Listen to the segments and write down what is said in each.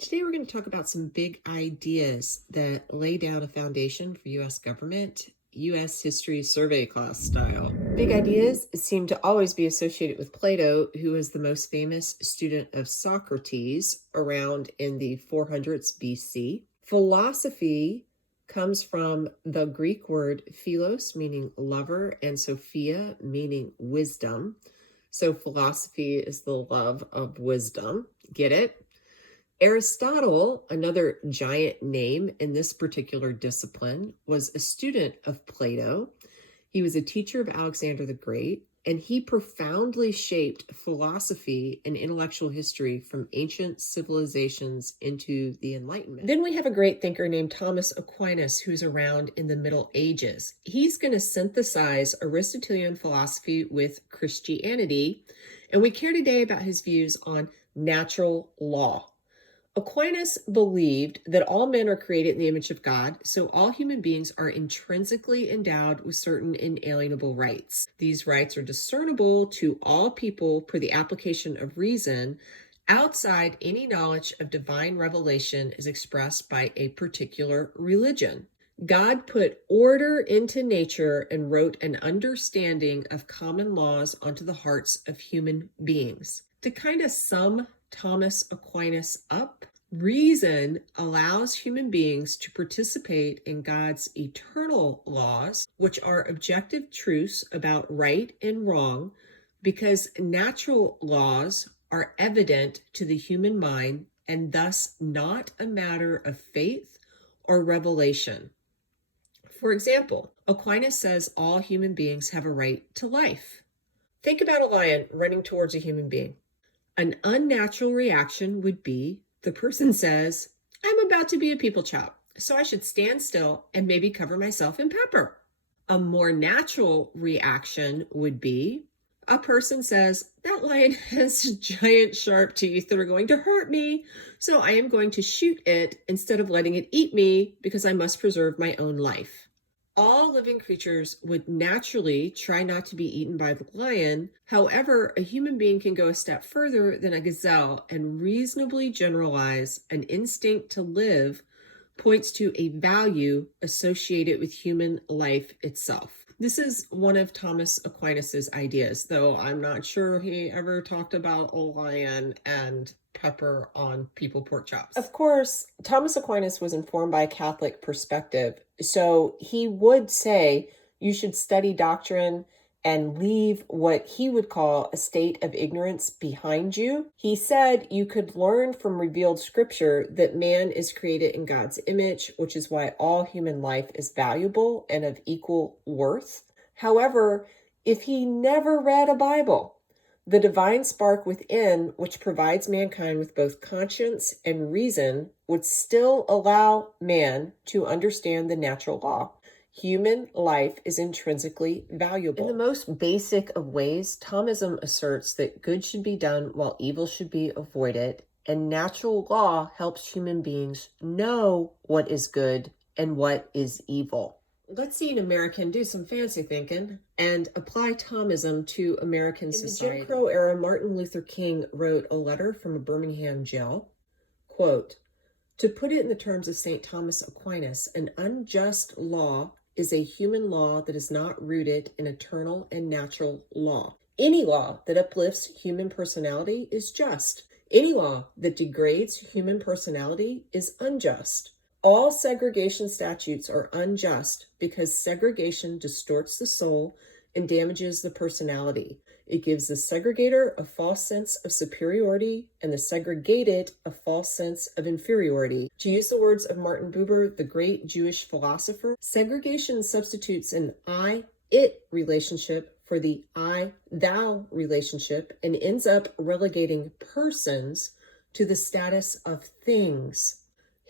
Today, we're going to talk about some big ideas that lay down a foundation for U.S. government, U.S. history survey class style. Big ideas seem to always be associated with Plato, who was the most famous student of Socrates around in the 400s BC. Philosophy comes from the Greek word philos, meaning lover, and Sophia, meaning wisdom. So philosophy is the love of wisdom. Get it? Aristotle, another giant name in this particular discipline, was a student of Plato. He was a teacher of Alexander the Great, and he profoundly shaped philosophy and intellectual history from ancient civilizations into the Enlightenment. Then we have a great thinker named Thomas Aquinas, who's around in the Middle Ages. He's going to synthesize Aristotelian philosophy with Christianity, and we care today about his views on natural law. Aquinas believed that all men are created in the image of God, so all human beings are intrinsically endowed with certain inalienable rights. These rights are discernible to all people per the application of reason, outside any knowledge of divine revelation is expressed by a particular religion. God put order into nature and wrote an understanding of common laws onto the hearts of human beings. To kind of sum Thomas Aquinas up, reason allows human beings to participate in God's eternal laws, which are objective truths about right and wrong, because natural laws are evident to the human mind and thus not a matter of faith or revelation. For example, Aquinas says all human beings have a right to life. Think about a lion running towards a human being. An unnatural reaction would be the person says, I'm about to be a people chop, so I should stand still and maybe cover myself in pepper. A more natural reaction would be a person says, that lion has giant sharp teeth that are going to hurt me, so I am going to shoot it instead of letting it eat me because I must preserve my own life. All living creatures would naturally try not to be eaten by the lion. However, a human being can go a step further than a gazelle and reasonably generalize an instinct to live points to a value associated with human life itself. This is one of Thomas Aquinas's ideas, though I'm not sure he ever talked about a lion and pepper on people pork chops. Of course, Thomas Aquinas was informed by a Catholic perspective, so he would say you should study doctrine and leave what he would call a state of ignorance behind you. He said you could learn from revealed scripture that man is created in God's image, which is why all human life is valuable and of equal worth. However, if he never read a Bible, the divine spark within, which provides mankind with both conscience and reason, would still allow man to understand the natural law. Human life is intrinsically valuable. In the most basic of ways, Thomism asserts that good should be done while evil should be avoided, and natural law helps human beings know what is good and what is evil. Let's see an American do some fancy thinking and apply Thomism to American society. In the Jim Crow era, Martin Luther King wrote a letter from a Birmingham jail. Quote, to put it in the terms of St. Thomas Aquinas, an unjust law is a human law that is not rooted in eternal and natural law. Any law that uplifts human personality is just. Any law that degrades human personality is unjust. All segregation statutes are unjust because segregation distorts the soul and damages the personality. It gives the segregator a false sense of superiority and the segregated a false sense of inferiority. To use the words of Martin Buber, the great Jewish philosopher, segregation substitutes an I-it relationship for the I-thou relationship and ends up relegating persons to the status of things.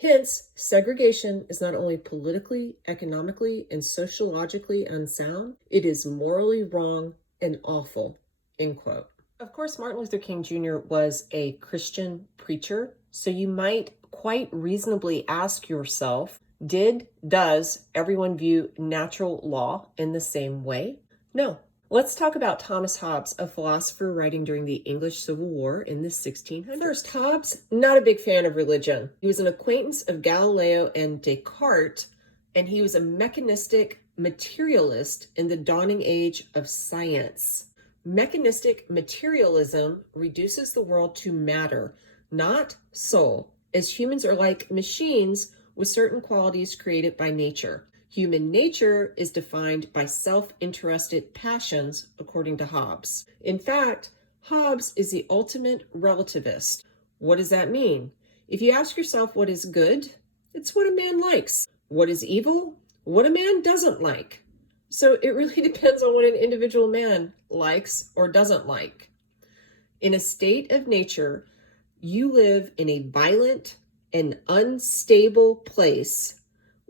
Hence, segregation is not only politically, economically, and sociologically unsound, it is morally wrong and awful, end quote. Of course, Martin Luther King Jr. was a Christian preacher, so you might quite reasonably ask yourself, does everyone view natural law in the same way? No. Let's talk about Thomas Hobbes, a philosopher writing during the English Civil War in the 1600s. First, Hobbes, not a big fan of religion. He was an acquaintance of Galileo and Descartes, and he was a mechanistic materialist in the dawning age of science. Mechanistic materialism reduces the world to matter, not soul, as humans are like machines with certain qualities created by nature. Human nature is defined by self-interested passions, according to Hobbes. In fact, Hobbes is the ultimate relativist. What does that mean? If you ask yourself what is good, it's what a man likes. What is evil? What a man doesn't like. So it really depends on what an individual man likes or doesn't like. In a state of nature, you live in a violent and unstable place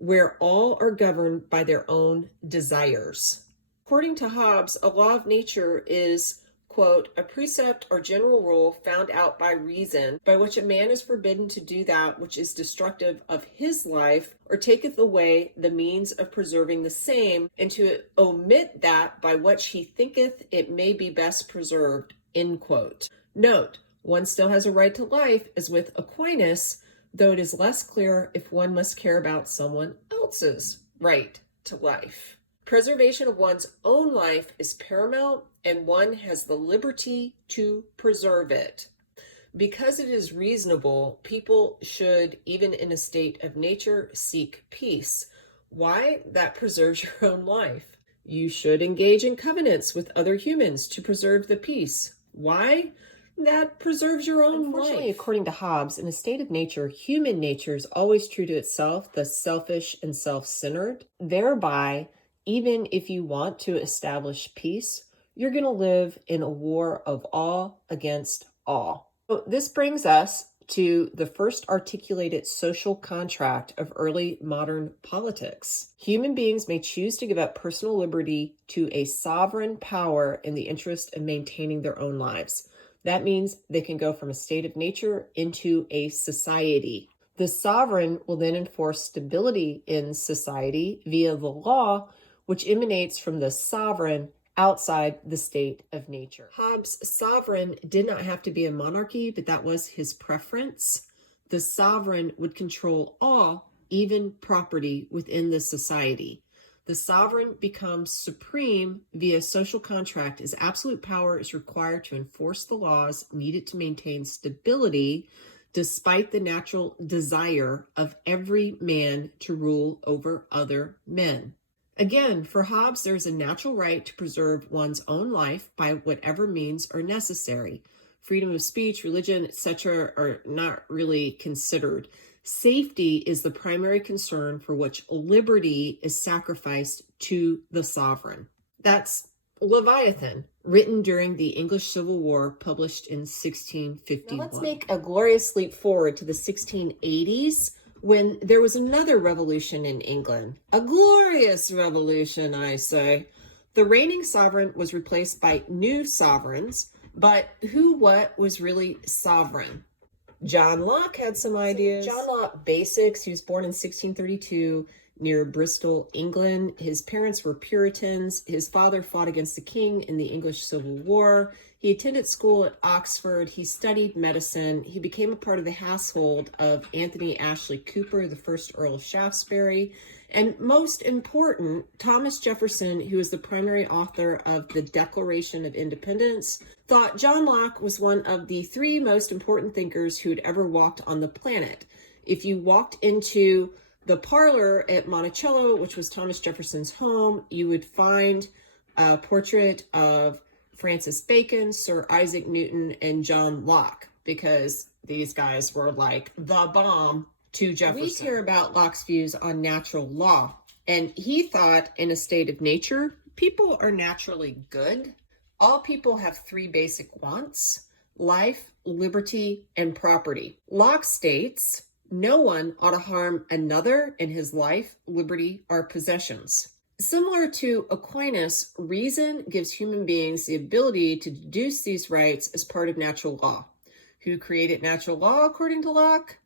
where all are governed by their own desires. According to Hobbes, a law of nature is, quote, a precept or general rule found out by reason, by which a man is forbidden to do that which is destructive of his life, or taketh away the means of preserving the same, and to omit that by which he thinketh it may be best preserved, end quote. Note, one still has a right to life, as with Aquinas, though it is less clear if one must care about someone else's right to life. Preservation of one's own life is paramount, and one has the liberty to preserve it. Because it is reasonable, people should, even in a state of nature, seek peace. Why? That preserves your own life. You should engage in covenants with other humans to preserve the peace. Why? That preserves your own Unfortunately, life. According to Hobbes, in a state of nature, human nature is always true to itself, thus selfish and self-centered. Thereby, even if you want to establish peace, you're going to live in a war of all against all. So this brings us to the first articulated social contract of early modern politics. Human beings may choose to give up personal liberty to a sovereign power in the interest of maintaining their own lives. That means they can go from a state of nature into a society. The sovereign will then enforce stability in society via the law, which emanates from the sovereign outside the state of nature. Hobbes' sovereign did not have to be a monarchy, but that was his preference. The sovereign would control all, even property, within the society. The sovereign becomes supreme via social contract as absolute power is required to enforce the laws needed to maintain stability despite the natural desire of every man to rule over other men. Again, for Hobbes, there is a natural right to preserve one's own life by whatever means are necessary. Freedom of speech, religion, etc. are not really considered. Safety is the primary concern for which liberty is sacrificed to the sovereign. That's Leviathan, written during the English Civil War, published in 1651. Now let's make a glorious leap forward to the 1680s, when there was another revolution in England. A glorious revolution, I say. The reigning sovereign was replaced by new sovereigns, but what was really sovereign? John Locke had some ideas. John Locke basics. He was born in 1632 near Bristol, England. His parents were Puritans. His father fought against the king in the English Civil War. He attended school at Oxford. He studied medicine. He became a part of the household of Anthony Ashley Cooper, the first Earl of Shaftesbury. And most important, Thomas Jefferson, who is the primary author of the Declaration of Independence, thought John Locke was one of the three most important thinkers who had ever walked on the planet. If you walked into the parlor at Monticello, which was Thomas Jefferson's home, you would find a portrait of Francis Bacon, Sir Isaac Newton, and John Locke, because these guys were like the bomb to Jefferson. We hear about Locke's views on natural law, and he thought in a state of nature, people are naturally good. All people have three basic wants: life, liberty, and property. Locke states, no one ought to harm another in his life, liberty, or possessions. Similar to Aquinas, reason gives human beings the ability to deduce these rights as part of natural law. Who created natural law according to Locke?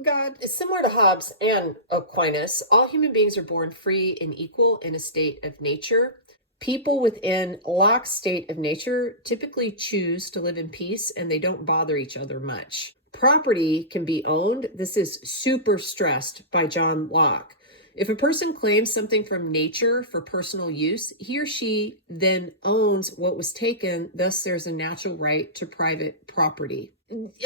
God. Similar to Hobbes and Aquinas, all human beings are born free and equal in a state of nature. People within Locke's state of nature typically choose to live in peace and they don't bother each other much. Property can be owned. This is super stressed by John Locke. If a person claims something from nature for personal use, he or she then owns what was taken. Thus, there's a natural right to private property.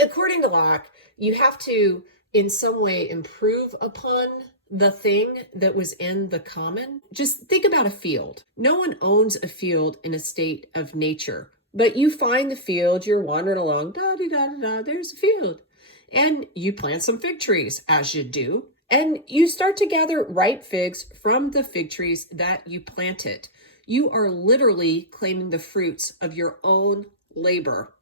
According to Locke, you have to in some way improve upon the thing that was in the common. Just think about a field. No one owns a field in a state of nature, but you find the field, you're wandering along, there's a field. And you plant some fig trees, as you do, and you start to gather ripe figs from the fig trees that you planted. You are literally claiming the fruits of your own labor.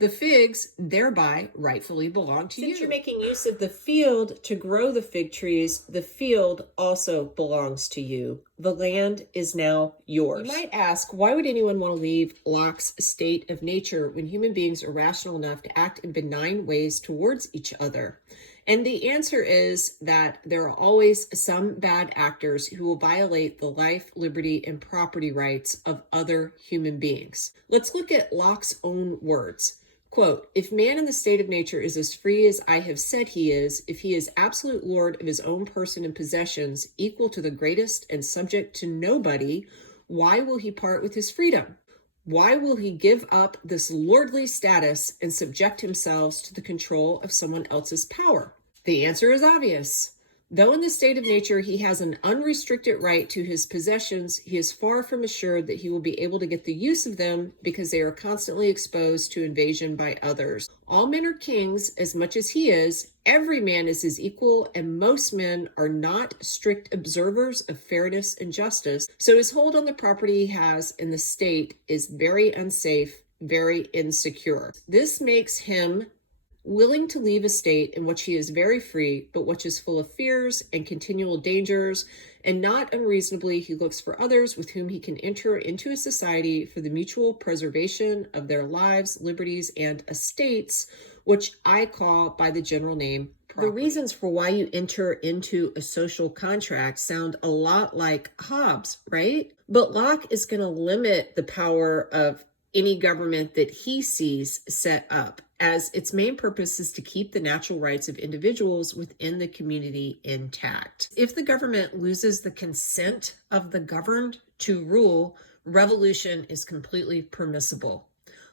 The figs thereby rightfully belong to you. Since you're making use of the field to grow the fig trees, the field also belongs to you. The land is now yours. You might ask, why would anyone want to leave Locke's state of nature when human beings are rational enough to act in benign ways towards each other? And the answer is that there are always some bad actors who will violate the life, liberty, and property rights of other human beings. Let's look at Locke's own words. Quote, if man in the state of nature is as free as I have said he is, if he is absolute lord of his own person and possessions, equal to the greatest and subject to nobody, why will he part with his freedom? Why will he give up this lordly status and subject himself to the control of someone else's power? The answer is obvious. Though in the state of nature he has an unrestricted right to his possessions, he is far from assured that he will be able to get the use of them because they are constantly exposed to invasion by others. All men are kings as much as he is. Every man is his equal, and most men are not strict observers of fairness and justice. So his hold on the property he has in the state is very unsafe, very insecure. This makes him willing to leave a state in which he is very free, but which is full of fears and continual dangers, and not unreasonably he looks for others with whom he can enter into a society for the mutual preservation of their lives, liberties, and estates, which I call by the general name property. The reasons for why you enter into a social contract sound a lot like Hobbes, right? But Locke is going to limit the power of any government that he sees set up, as its main purpose is to keep the natural rights of individuals within the community intact. If the government loses the consent of the governed to rule, revolution is completely permissible.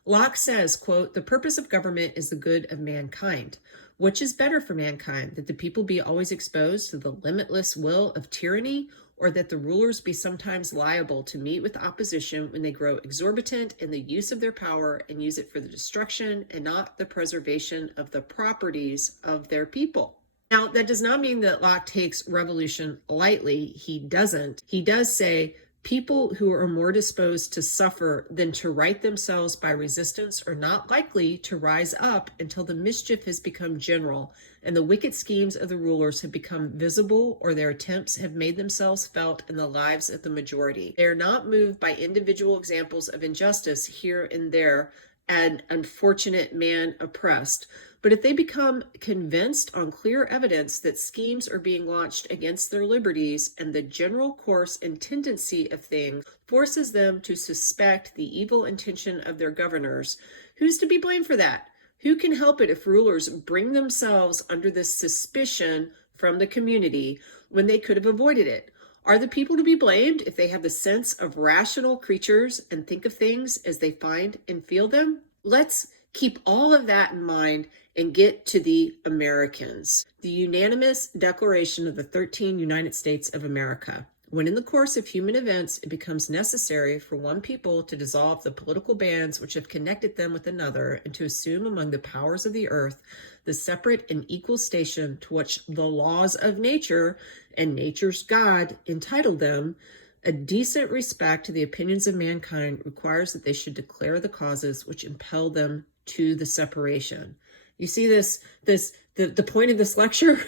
Locke says, quote, the purpose of government is the good of mankind. Which is better for mankind, that the people be always exposed to the limitless will of tyranny, or that the rulers be sometimes liable to meet with opposition when they grow exorbitant in the use of their power and use it for the destruction and not the preservation of the properties of their people? Now, that does not mean that Locke takes revolution lightly. He doesn't. He does say people who are more disposed to suffer than to right themselves by resistance are not likely to rise up until the mischief has become general and the wicked schemes of the rulers have become visible, or their attempts have made themselves felt in the lives of the majority. They are not moved by individual examples of injustice here and there, an unfortunate man oppressed. But if they become convinced on clear evidence that schemes are being launched against their liberties, and the general course and tendency of things forces them to suspect the evil intention of their governors, who's to be blamed for that? Who can help it if rulers bring themselves under this suspicion from the community when they could have avoided it? Are the people to be blamed if they have the sense of rational creatures and think of things as they find and feel them? Let's keep all of that in mind and get to the Americans. The unanimous Declaration of the 13 United States of America. When in the course of human events it becomes necessary for one people to dissolve the political bands which have connected them with another, and to assume among the powers of the earth the separate and equal station to which the laws of nature and nature's God entitled them, a decent respect to the opinions of mankind requires that they should declare the causes which impel them to the separation. You see the point of this lecture?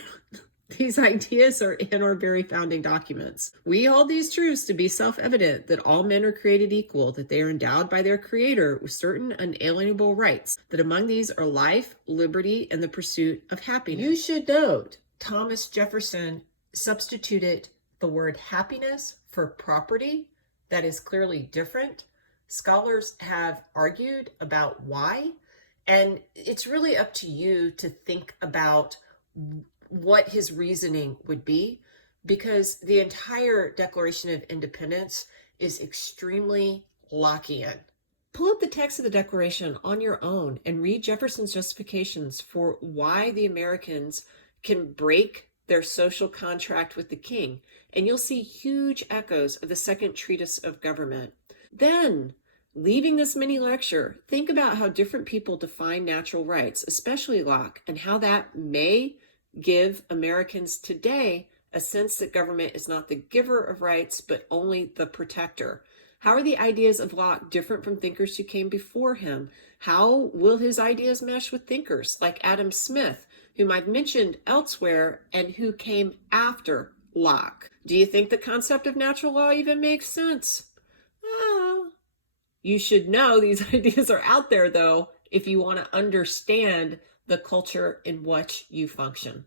These ideas are in our very founding documents. We hold these truths to be self-evident, that all men are created equal, that they are endowed by their Creator with certain unalienable rights, that among these are life, liberty, and the pursuit of happiness. You should note, Thomas Jefferson substituted the word happiness for property that is clearly different. Scholars have argued about why, and it's really up to you to think about what his reasoning would be, because the entire Declaration of Independence is extremely Lockean. Pull up the text of the Declaration on your own and read Jefferson's justifications for why the Americans can break their social contract with the king, and you'll see huge echoes of the Second Treatise of Government. Then, leaving this mini lecture, think about how different people define natural rights, especially Locke, and how that may give Americans today a sense that government is not the giver of rights, but only the protector. How are the ideas of Locke different from thinkers who came before him? How will his ideas mesh with thinkers like Adam Smith, whom I've mentioned elsewhere, and who came after Locke? Do you think the concept of natural law even makes sense? Well, you should know these ideas are out there, though, if you want to understand the culture in which you function.